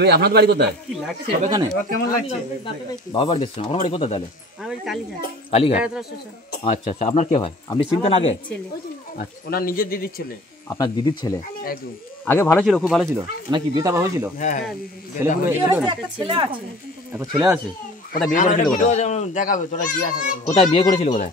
আপনার বাড়ি কোথায়? এখানে বাবা বাড়ি দেখছেন। আপনার বাড়ি কোথায় তাহলে? কালীঘাট। আচ্ছা আচ্ছা, আপনার কে হয়? আপনি চিনতেন আগে? আচ্ছা, ওনার নিজের দিদির ছেলে। আপনার দিদির ছেলে? একদম। আগে ভালো ছিল, খুব ভালো ছিল নাকি? বিয়ে তারপর হয়েছিল? একটা ছেলে আছে? কোথায় বিয়ে করেছিল? দেখাবে তোরা জিজ্ঞাসা করো। কোথায় বিয়ে করেছিল? কোথায়?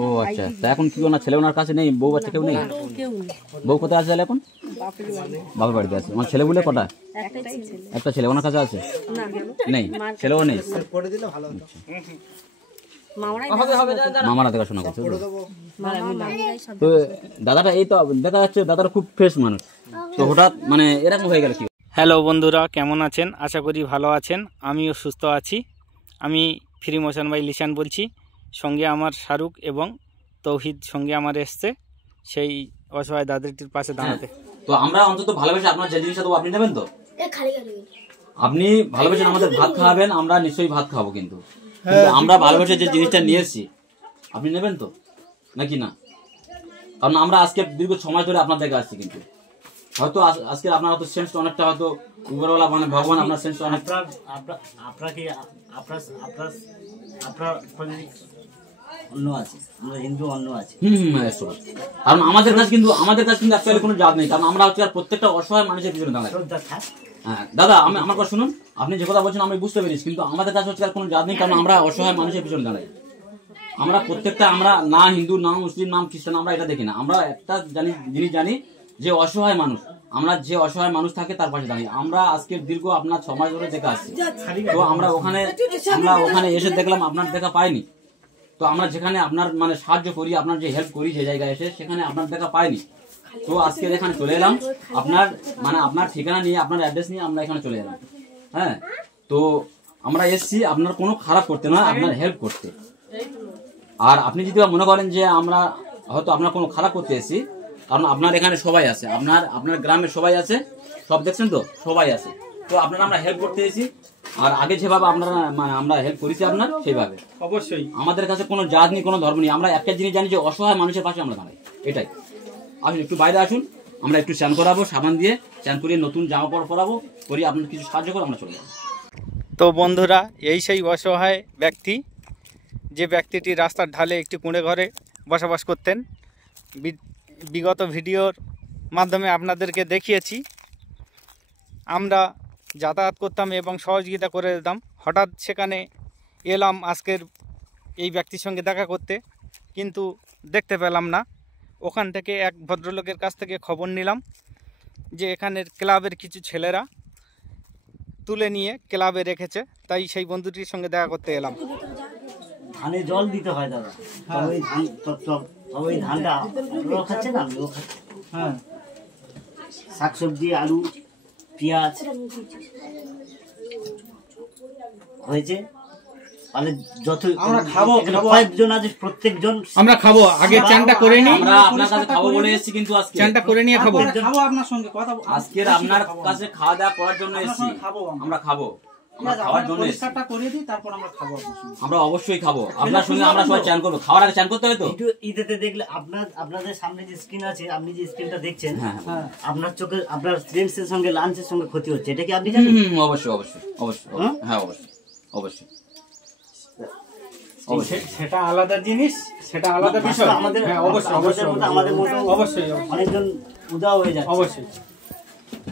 ও আচ্ছা, তা এখন কি ওনার ছেলে ওনার কাছে নেই? বউ বাচ্চা কেউ নেই? বউ কোথায় আছে এখন? বাবার বাড়িতে আছে। আমার ছেলে বলে কটা? একটা ছেলে ওনার কাছে আছে? নেই, ছেলেও নেই। মামারা দেখাশোনা করছে। তো দাদাটা এই তো দেখা যাচ্ছে দাদাটা খুব ফ্রেশ মানুষ, তো হঠাৎ মানে এরকম হয়ে গেল কি? হ্যালো বন্ধুরা, কেমন আছেন? আশা করি ভালো আছেন। আমিও সুস্থ আছি। আমি ফ্রি মোশন বাই লিশান বলছি। সঙ্গে আমার শাহরুখ এবং তৌহিদ সঙ্গে আমার এসছে সেই অসহায় দাদাটির পাশে দাঁড়াতে। তো আমরা অন্তত ভালোবেসে আপনার যে জিনিসটা দেবো আপনি নেবেন তো? আপনি ভালোবেসে আমাদের ভাত খাওয়াবেন, আমরা নিশ্চয়ই ভাত খাবো, কিন্তু আমরা ভালোবেসে যে জিনিসটা নিয়ে এসেছি আপনি নেবেন তো নাকি না? কারণ আমরা আজকে দীর্ঘ সময় ধরে আপনার দেখে আসছি, কিন্তু হয়তো আজকে আপনার হয়তো সেন্স অনেকটা হয়তো উপরওয়ালা মানে ভগবান আপনার সেন্স অনেক অন্য আছে, আমরা হিন্দু অন্য আছে। কারণ আমাদের কাছে কিন্তু অ্যাকচুয়ালি কোনো জাত নেই, কারণ আমরা হচ্ছে প্রত্যেকটা অসহায় মানুষের পিছনে দাঁড়াই। হ্যাঁ দাদা, আমার কথা শুনুন, আপনি যে কথা বলছেন আমি বুঝতে পেরেছি, কিন্তু আমাদের কাছে হচ্ছে কোনো জাত নেই, কারণ আমরা অসহায় মানুষের পিছনে দাঁড়াই। আমরা প্রত্যেকটা, আমরা না হিন্দু না মুসলিম না খ্রিস্টান, আমরা এটা দেখি না। আমরা একটা জিনিস জানি যে অসহায় মানুষ, আমরা যে অসহায় মানুষ থাকে তার পাশে দাঁড়িয়ে। আমরা আজকে দীর্ঘ আপনার 6 মাস ধরে দেখে আসছি, তো আমরা ওখানে এসে দেখলাম আপনার দেখা পাইনি। তো আমরা যেখানে আপনার মানে সাহায্য করি, আপনার যে হেল্প করি যে জায়গায় এসে, সেখানে আপনার দেখা পাইনি। তো আজকে এখানে চলে এলাম, আপনার ঠিকানা নিয়ে, আপনার অ্যাড্রেস নিয়ে আমরা এখানে চলে এলাম। হ্যাঁ, তো আমরা এসছি আপনার কোনো খারাপ করতে নয়, আপনার হেল্প করতে। আর আপনি যদি মনে করেন যে আমরা হয়তো আপনার কোনো খারাপ করতে এসেছি, কারণ আপনার এখানে সবাই আছে, আপনার গ্রামের সবাই আছে, সব দেখছেন তো, সবাই আছে। তো আপনারা আমরা হেল্প করতে এসেছি, আর আগে যেভাবে আপনারা মানে আমরা হেল্প করেছি আপনার, সেইভাবে। অবশ্যই আমাদের কাছে কোনো জাত নেই, কোনো ধর্ম নেই। আমরা একটা জিনিস জানি যে অসহায় মানুষের পাশে আমরা দাঁড়াই, এটাই। আসুন একটু বাইরে আসুন, আমরা একটু স্নান করাবো, সাবান দিয়ে স্নান করিয়ে নতুন জামা কাপড় পরাবো, করি আপনার কিছু সাহায্য করে আমরা চলে যাবো। তো বন্ধুরা, এই সেই অসহায় ব্যক্তি, যে ব্যক্তিটি রাস্তার ঢালে একটি কুঁড়ে ঘরে বসবাস করতেন। বিগত ভিডিওর মাধ্যমে আপনাদেরকে দেখিয়েছি আমরা যাতায়াত করতাম এবং সহযোগিতা করে দিতাম। হঠাৎ সেখানে এলাম আজকের এই ব্যক্তির সঙ্গে দেখা করতে, কিন্তু দেখতে পেলাম না। ওখান থেকে এক ভদ্রলোকের কাছ থেকে খবর নিলাম যে এখানের ক্লাবের কিছু ছেলেরা তুলে নিয়ে ক্লাবে রেখেছে, তাই সেই বন্ধুটির সঙ্গে দেখা করতে এলাম। ধানে জল দিতে হয় দাদা, ওই ধানটা খাচ্ছে না, হ্যাঁ, শাকসবজি, আলু, পেঁয়াজ হয়েছে। যত আমরা খাবো, কয়েকজন আছে, প্রত্যেকজন আমরা খাবো। আগে চানটা করে নিই, আমরা আপনার কাছে খাবো বলে এসেছি, কিন্তু আজকে চানটা করে নিয়ে খাবো। আপনার সঙ্গে কথা, আজকে আপনার কাছে খাওয়া দাওয়া করার জন্য এসেছি, আমরা খাবো। আমরা অবশ্যই খাবো আপনার সঙ্গে, আমরা সবাই চান করবো। খাওয়ার আগে চান করতে হয় তো। ঈদেতে দেখলে আপনাদের সামনে যে স্ক্রিন আছে, আপনি যে স্ক্রিনটা দেখছেন, আপনার চোখে আপনার ফ্রেন্ডসের সঙ্গে লাঞ্চের সঙ্গে ক্ষতি হচ্ছে, এটা কি আপনি জানেন? অবশ্যই অবশ্যই অবশ্যই, হ্যাঁ অবশ্যই অবশ্যই। সেটা আলাদা জিনিস, সেটা আলাদা বিষয়। আমাদের আমাদের মতো অবশ্যই অনেকজন উদাও হয়ে যায়। অবশ্যই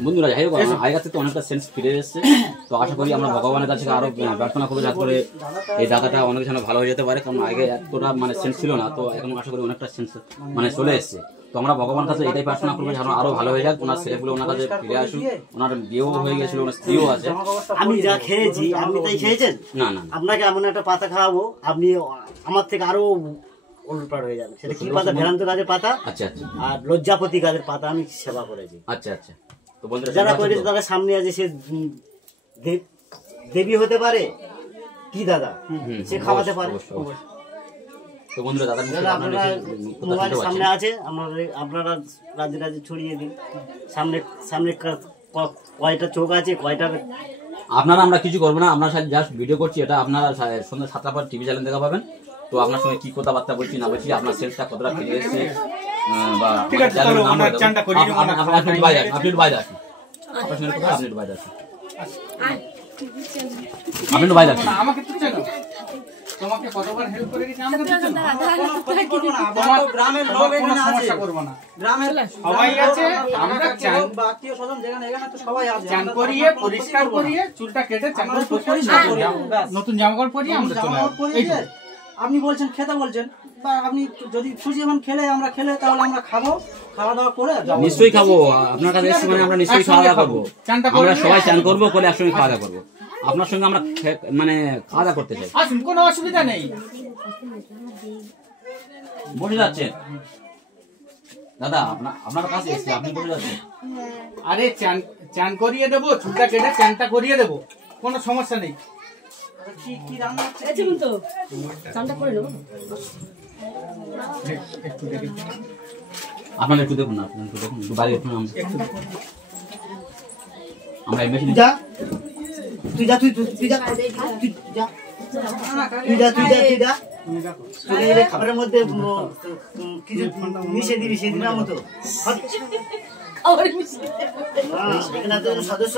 বন্ধুরা, যাই হোক আগের থেকে অনেকটা সেন্স ফিরে এসেছে। তো আশা করি আমরা ভগবানের কাছে আরো প্রার্থনা করবো যাতে করে এই দাদাটা অনেক যেন ভালো হয়ে যেতে পারে, কারণ আগে এতটা মানে সেন্স ছিল না, তো এখন আশা করি অনেকটা সেন্স মানে চলে এসছে। তো আমরা ভগবানের কাছে এটাই প্রার্থনা করবো যেন আরো ভালো হয়ে যাক, ওনার ছেলেগুলো ওনার কাছে ফিরে আসুক, ওনার বিয়েও হয়ে গেছিল, ওনার স্ত্রীও আছে। আমি যা খেয়েছি আপনি তাই খেয়েছেন? না না, আপনাকে এমন একটা পাতা খাওয়াবো, আপনি আমার থেকে আরো উল্টার হয়ে যাবে। সেটা কি পাতা? ভেরান্ত গাছের পাতা। আচ্ছা আচ্ছা। আর লজ্জাপতি গাছের পাতা আমি সেবা করেছি। আচ্ছা আচ্ছা। তো বন্ধুরা, যারা করেছে তারা সামনে আছে, সে দেবী হতে পারে কি দাদা, সে খাওয়াতে পারে। তো বন্ধুরা, দাদা মোবাইলের সামনে আছে, আপনারা রাজ্যে রাজ্যে ছড়িয়ে দিন। সামনে কয়টা চোখ আছে, কয়টা। আপনারা আমরা কিছু করবো না, আমরা জাস্ট ভিডিও করছি, এটা আপনারা সন্ধ্যা 7টার পর টিভি চ্যানেল দেখা পাবেন। তো আপনার সঙ্গে কি কথাবার্তা বলছি না বলছি, আপনার সেন্সটা কতটা ফিরে এসেছে, বা ঠিক আছে, চলো, ওনার চানটা করিয়ে নিই, ওনার আপনি একটু বাইরে আসুন, আপনি একটু বাইরে আসুন, আপনার সঙ্গে কথা, আপনি একটু বাইরে আসুন, আপনি একটু বাইরে আসুন। আমাকে তো চেনো, তোমাকে কতবার হেল্প করে গেছি, আমাকে তো চেনো। তোমার গ্রামের লোক এখানে আছে, সমস্যা করবো না, গ্রামের সবাই আছে। আমরা চান বা আত্মীয় স্বজন যেখানে এখানে তো সবাই আছে, চান করিয়ে পরিষ্কার করিয়ে চুলটা কেটে চান করে পরিষ্কার করিয়ে নতুন জামা কাপড় পরিয়ে আমরা চলে জামা পরিয়ে আসবো। দিয়ে আপনি বলছেন খেতে বলছেন, বা আপনি যদি খুশি হন খেলে আমরা খেলে তাহলে আমরা খাবো, খাওয়া দাওয়া করে যাবো। নিশ্চয়ই খাবো, আপনার কাছে এসে মানে আমরা নিশ্চয়ই খাওয়া দাওয়া করবো, আমরা সবাই চান করবো, করে একসঙ্গে খাওয়া দাওয়া করবো, আপনার সঙ্গে আমরা মানে খাওয়া দাওয়া করতে চাই। আসুন, কোনো অসুবিধা নেই। বসে যাচ্ছেন দাদা, আপনার কাছে এসেছি, আপনি বসে যাচ্ছেন। আরে চান করিয়ে দেবো, চুলটা কেটে চানটা করিয়ে দেবো, কোনো সমস্যা নেই। কি কি রান্না হচ্ছে? একটু দেখি, আপনারা একটু দেখুন না, আপনারা একটু দেখুন, একটু বাইরে দেখুন। আমরা এই মেশিন তুই যা তুই যা খাবারের মধ্যে কিছু মিশিয়ে দিবি সেদিনের মতো। এখানে সদস্য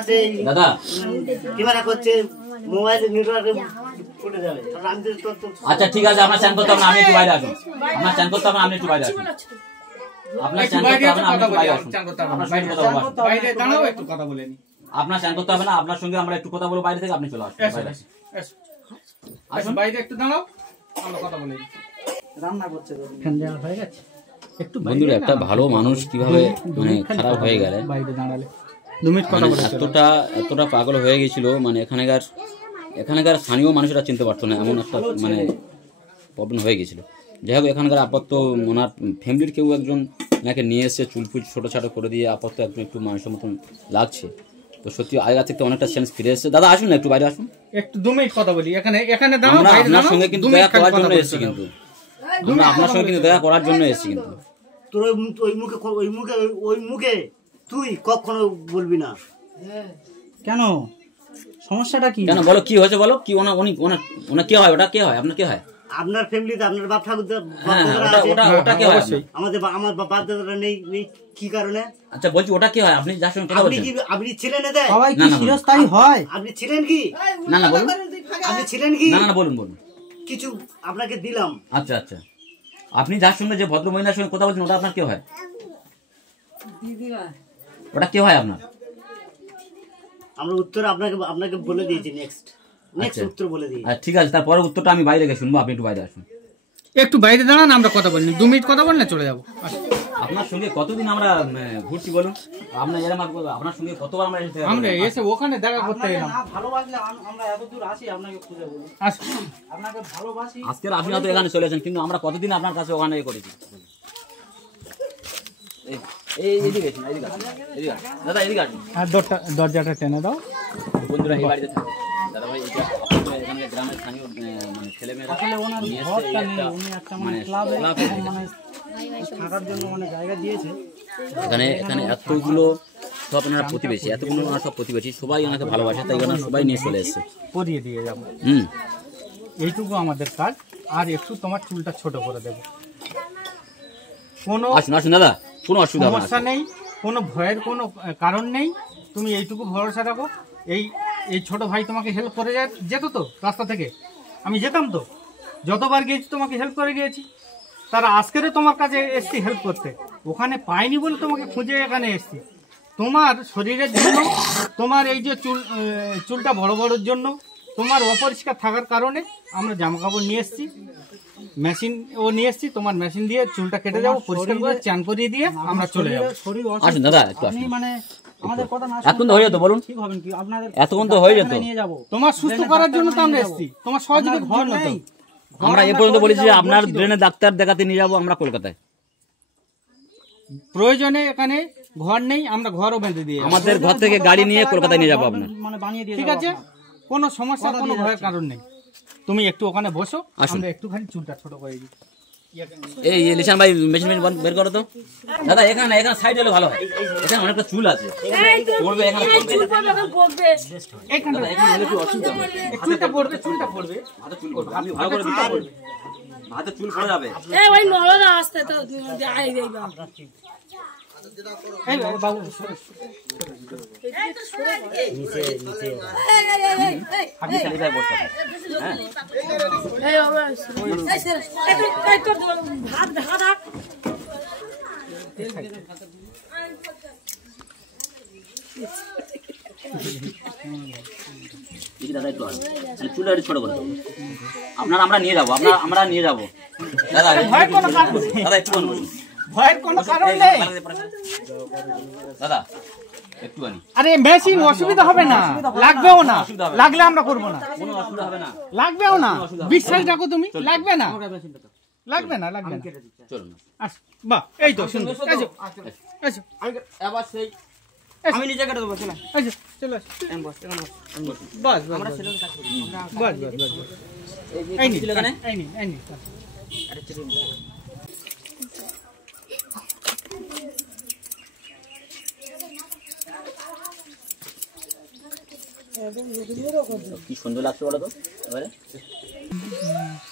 আছে দাদা, ক্যামেরা করছে, মোবাইল নেটওয়ার্কে উঠে যাবে। আমি তো আচ্ছা ঠিক আছে, আপনার চান করতে হবে না, আপনি একটু বাইরে আসুন, আপনার চান করতে হবে না, আপনি একটু বাইরে আসুন, আপনার চান করতে হবে না, আপনি একটু বাইরে আসুন, আপনার সঙ্গে কথা বলবো, বাইরে দাঁড়াও, একটু কথা বলে নি। আপনার চান করতে হবে না, আপনার সঙ্গে আমরা একটু কথা বলবো বাইরে থেকে, আপনি চলে আসুন, বাইরে আসুন। আসুন, বাইরে একটু দাঁড়াও, আমরা কথা বলে নি। রান্না করছে তো। বন্ধুরা, একটা ভালো মানুষ কিভাবে মানে খারাপ হয়ে গেলে, বাইরে দাঁড়ালে 2 মিনিট কথা মানে বলে এতটা পাগল হয়ে গেছিল, মানে এখানকার স্থানীয় মানুষরা চিনতে পারতো না, এমন একটা মানে প্রবলেম হয়ে গেছিল। যাই হোক, এখানকার আপাতত ওনার ফ্যামিলির কেউ একজন ওনাকে নিয়ে এসে চুলফুল ছোটো করে দিয়ে আপাতত একটু মানুষের মতন লাগছে। তো সত্যি আগের থেকে অনেকটা সেন্স ফিরে এসেছে। দাদা আসুন না, একটু বাইরে আসুন, একটু 2 মিনিট কথা বলি। এখানে দাঁড়াও, আমরা বাইরে আপনার দাঁড়াও, সঙ্গে কিন্তু 2 মিনিট দেখা করার কথা জন্য বলতে এসেছি, দাও। কিন্তু আমরা আপনার সঙ্গে কিন্তু দেখা করার জন্য এসেছি, কিন্তু তোর ওই মুখে তুই কখনো বলবি না। কেন, সমস্যাটা কি? কেন বলো, কি হয়েছে বলো, কি ওনা কে হয়, ওটা কে হয়, আপনার কে হয়? আপনার ফ্যামিলিতে আপনার বাপ ঠাকুর হ্যাঁ, ওটা কে হয় আপনার? আমার বাপ দাদারা নেই কি কারণে? আচ্ছা বলছি, ওটা কি হয় আপনি যার সঙ্গে কথা বলছেন? আপনি ছিলেন এতে? সবাই না, কি না, চিরস্থায়ী হয়? আপনি ছিলেন কি? না বলুন, আপনি ছিলেন কি? না বলুন কিছু আপনাকে দিলাম। আচ্ছা আপনি যার সঙ্গে যে ভদ্র মহিলার সঙ্গে কথা বলছেন, ওটা আপনার কে হয়? ওটা কে হয় আপনার? আমরা উত্তর আপনাকে বলে দিয়েছি। নেক্সট আচ্ছা। উত্তর বলে দিই। ঠিক আছে, তারপরে উত্তরটা আমি বাইরে গিয়ে শুনবো, আপনি একটু বাইরে আসুন। একটু বাইরে দাঁড়ান, আমরা কথা বলি, 2 মিনিট কথা বললে চলে যাবো। আপনার সঙ্গে কতদিন আমরা ঘুরছি বলুন, আপনার সঙ্গে কতবার আমরা এসেছি? আমরা এসে ওখানে দেখা করতে আপনাকে এলাম। না ভালোবাসলে আমরা এত দূর আসি আপনাকে খুঁজে বলি, আসুন, আপনাকে ভালোবাসি। আজকে আপনি হয়তো এখানে চলে আসেন, কিন্তু আমরা কতদিন আপনার কাছে ওখানে করেছি। এদিকে আসুন, এদিকে আসুন, দাদা এদিকে আসুন। আর দরজাটা টেনে দাও। বন্ধুরা এই বাড়িতে থাকে দাদা ভাই, এটা আপনাদের এখানে গ্রামের স্থানীয় মানে ছেলেমেয়েরা আসলে ওনার নিয়ে এসে ঘরটা এই নেই, একটা উনি একটা মানে ক্লাবে ক্লাব মানে থাকার জন্য মানে জায়গা দিয়েছে। এখানে এতগুলো সব ওনারা প্রতিবেশী, এতগুলো ওনারা সব প্রতিবেশী, সবাই ওনাকে ভালোবাসে, তাই ওনারা সবাই নিয়ে চলে এসেছে। পরিয়ে দিয়ে যাবো, এইটুকু আমাদের কাজ। আর একটু তোমার চুলটা ছোট করে দেবো, কোনো আসুন দাদা, কোনো অসুবিধা হবে না। সমস্যা নেই, কোনো ভয়ের কোনো কারণ নেই। তুমি এইটুকু ভরসা রাখো। এই ছোট ভাই তোমাকে হেল্প করে যেত তো রাস্তা থেকে, আমি যেতাম তো, যতবার গিয়েছি তোমাকে হেল্প করে গিয়েছি। তারা আজকের তোমার কাছে এসছি হেল্প করতে, ওখানে পাইনি বলে তোমাকে খুঁজে এখানে এসছি। তোমার শরীরের জন্য, তোমার এই যে চুলটা বড় বড়োর জন্য, তোমার অপরিষ্কার থাকার কারণে আমরা জামা কাপড় নিয়ে এসছি, মেশিনও নিয়ে এসছি। তোমার মেশিন দিয়ে চুলটা কেটে যাবো, পরিষ্কার করে চান করিয়ে দিয়ে আমরা চলে যাবো। শরীর আসুন দাদা, একটু আপনি আসুন। মানে আমাদের কথা না এতক্ষণ তো হয়ে যেত বলুন, ঠিক হবেন কি? আপনাদের এতক্ষণ তো হয়ে যেত। নিয়ে যাবো, তোমার সুস্থ করার জন্য তো আমরা এসছি, তোমার সহযোগিতার ঘর জন্য তো। নেই। আমরা এ পর্যন্ত বলেছি যে আপনার ড্রেনে ডাক্তার দেখাতে নিয়ে যাবো আমরা কলকাতায়। প্রয়োজনে এখানে ঘর নেই, আমরা ঘরও বেঁধে দিয়ে আমাদের ঘর থেকে গাড়ি নিয়ে কলকাতায় নিয়ে যাবো আপনার। মানে বানিয়ে দিয়ে ঠিক যাবো আছে, আপনার। কোনো সমস্যা, কোনো ভয়ের কারণ নেই। তুমি একটু ওখানে বসো, আসুন। আমরা একটুখানি চুলটা ছোট করে দিই। এই লিশান ভাই মেশিন বের করো তো দাদা। এখানে সাইড হলে ভালো হয়, এখানে অনেকটা চুল আছে পড়বে, এখানে পড়বে, এখানে হলে একটু অসুবিধা হবে। চুলটা পড়বে, চুলটা পড়বে, হাতে চুল পড়বে, আপনি ভালো করে দিতে পারবেন, হাতে চুল পড়ে যাবে। এই ভাই নড়ো না আস্তে তো আই দেই বাবা। এই বাবু নিচে আপনি খালি ভাই বসতে পারেন। হ্যাঁ এই বাবা এই স্যার এই কর দাও ভাত দেখা রাখ। দেখি দাদা একটু আসুন, চুলটা একটু ছোট করে দেবো। আমরা নিয়ে যাবো, আমরা নিয়ে যাবো দাদা। দাদা একটু বসুন, ভয়ের কোনো কারণ নেই দাদা একটুখানি। আরে মেশিন অসুবিধা হবে না, লাগবেও না, লাগলে আমরা করবো না, কোনো অসুবিধা হবে না, লাগবেও না, বিশ্বাস রাখো তুমি, লাগবে না, লাগবে না, লাগবে না। চলুন আস বাহ, এই তো সুন্দর, এসো এসো আবার সেই আমি নিজে কেটে দেবো, চলে এসো, চলো এসো। বস বাস বাস বাস বাস বাস বাস। এই নি এখানে এই নি এই নি কি সুন্দর লাগছে বলো তো এবারে।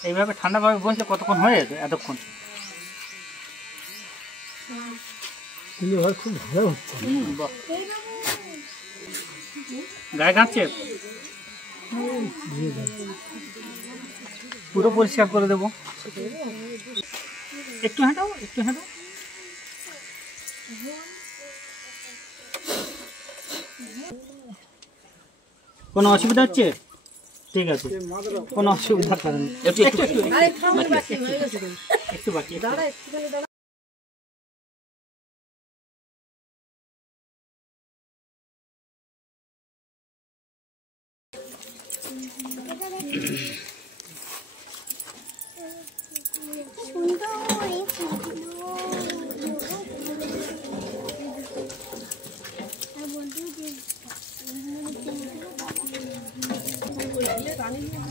এইভাবে ঠান্ডাভাবে বসলে কতক্ষণ হয়ে যেত? এতক্ষণ খুব ভালো হচ্ছে, গায়ে কাঁপছে, পুরো পরিষ্কার করে দেবো। একটু হাঁটাও, একটু হাঁটাও। কোনো অসুবিধা হচ্ছে? ঠিক আছে, কোনো অসুবিধার কারণ নেই। একটু একটু একটু বাকি,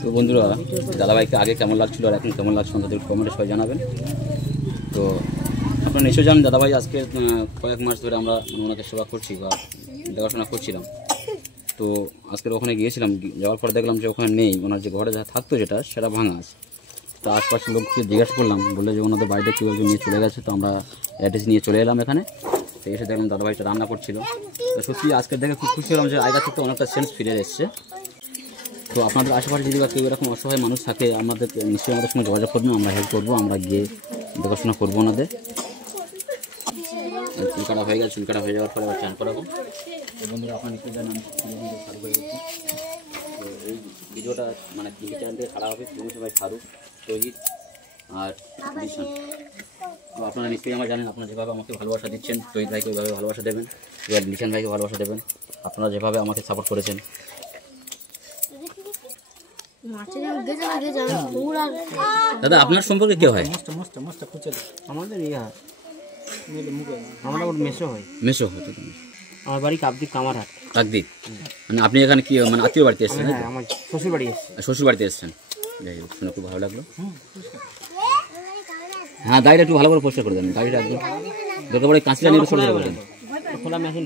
তো বন্ধুরা, দাদাভাইকে আগে কেমন লাগছিল আর এখন কেমন লাগছে আমাদের কমেন্টে সবাই জানাবেন। তো আপনারা নিশ্চয়ই জানেন দাদাভাই আজকে কয়েক মাস ধরে আমরা ওনাকে সেবা করছি বা দেখাশোনা করছিলাম। তো আজকের ওখানে গিয়েছিলাম, যাওয়ার পর দেখলাম যে ওখানে নেই, ওনার যে ঘরে যা থাকতো সেটা ভাঙা আছে। তো আশপাশের লোককে জিজ্ঞাসা করলাম, বললে যে ওনাদের বাড়িতে কেউ একজন নিয়ে চলে গেছে। তো আমরা অ্যাড্রেস নিয়ে চলে এলাম এখানে, তো এসে দেখলাম দাদাভাইটা রান্না করছিল। তো সত্যি আজকে দেখে খুব খুশি হলাম যে আগের থেকে অনেকটা সেন্স ফিরে এসছে। তো আপনাদের আশেপাশে যদি বা কেউ এরকম অসহায় মানুষ থাকে, আমাদের নিশ্চয়ই আমাদের সঙ্গে যোগাযোগ করবেন, আমরা হেল্প করবো, আমরা গিয়ে দেখাশোনা করবো ওনাদের। চুল কাটা হয়ে গেছে, চুল কাটা হয়ে যাওয়ার পরে আবার চান করাবো। তো বন্ধুরা, আপনার নিশ্চয়ই জানেন চালু হয়ে গেছে। তো এই ভিডিওটা মানে টিভি চ্যানেল থেকে ছাড়া হবে, তুমি সবাই ফারুক, তৌহিদ আর লিশান। তো আপনারা নিশ্চয়ই আমার জানেন, আপনারা যেভাবে আমাকে ভালোবাসা দিচ্ছেন, তৌহিদ ভাইকে ওইভাবে ভালোবাসা দেবেন, এবার লিশান ভাইকে ভালোবাসা দেবেন। আপনারা যেভাবে আমাকে সাপোর্ট করেছেন। দাদা আপনার সম্পর্কে কে হয়? আমাদের ইয়া আমরা ওর মেসো হয়, মেসো হতো তুমি? আমার বাড়ি কাকদ্বীপ কামারহাট। কাকদ্বীপ মানে আপনি এখানে কি মানে আত্মীয় বাড়িতে এসেছেন? হ্যাঁ, আমার শ্বশুর বাড়ি এসেছে। শ্বশুর বাড়িতে এসেছেন, যাই হোক শুনে খুব ভালো লাগলো। হ্যাঁ, দাড়িটা একটু ভালো করে পরিষ্কার করে দেন, দাড়িটা একদম দরকার পড়ে কাঁচিটা নিয়ে সরে করে দেন। খোলা মেশিন